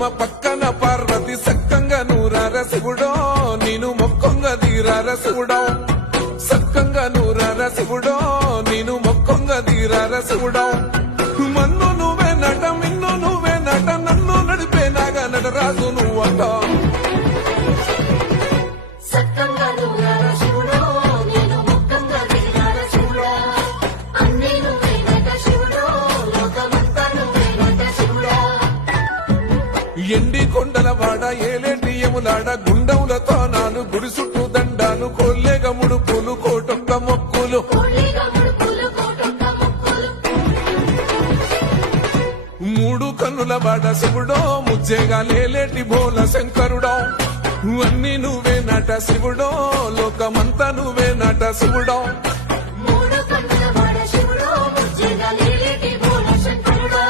మా పక్కన పార్వతి సక్కంగా నూరార శివుడో నేను మొక్కంగా తీరార శివుడో సక్కంగా నూరార శివుడో నేను మొక్కంగా తీరార శివుడో మన్ను నువ్వే నట మిన్ను నువ్వే నట నన్ను నడిపే నాగా నటరాజు నువ్వంట ఎండి కొండల వాడ ఏలేటి యములాడ గుండములతో నాను గుడి చుట్టూ దండాను కొల్లేగా ముడుపులు కోటొక్క మొక్కులు మూడు కన్నుల వాడ శివుడో ముజ్జేగా లేలేటి బోల శంకరుడో అన్ని నువ్వే నట శివుడో లోకమంతా నువ్వే నట శివుడో మూడు కన్నుల వాడ శివుడో ముజ్జేగా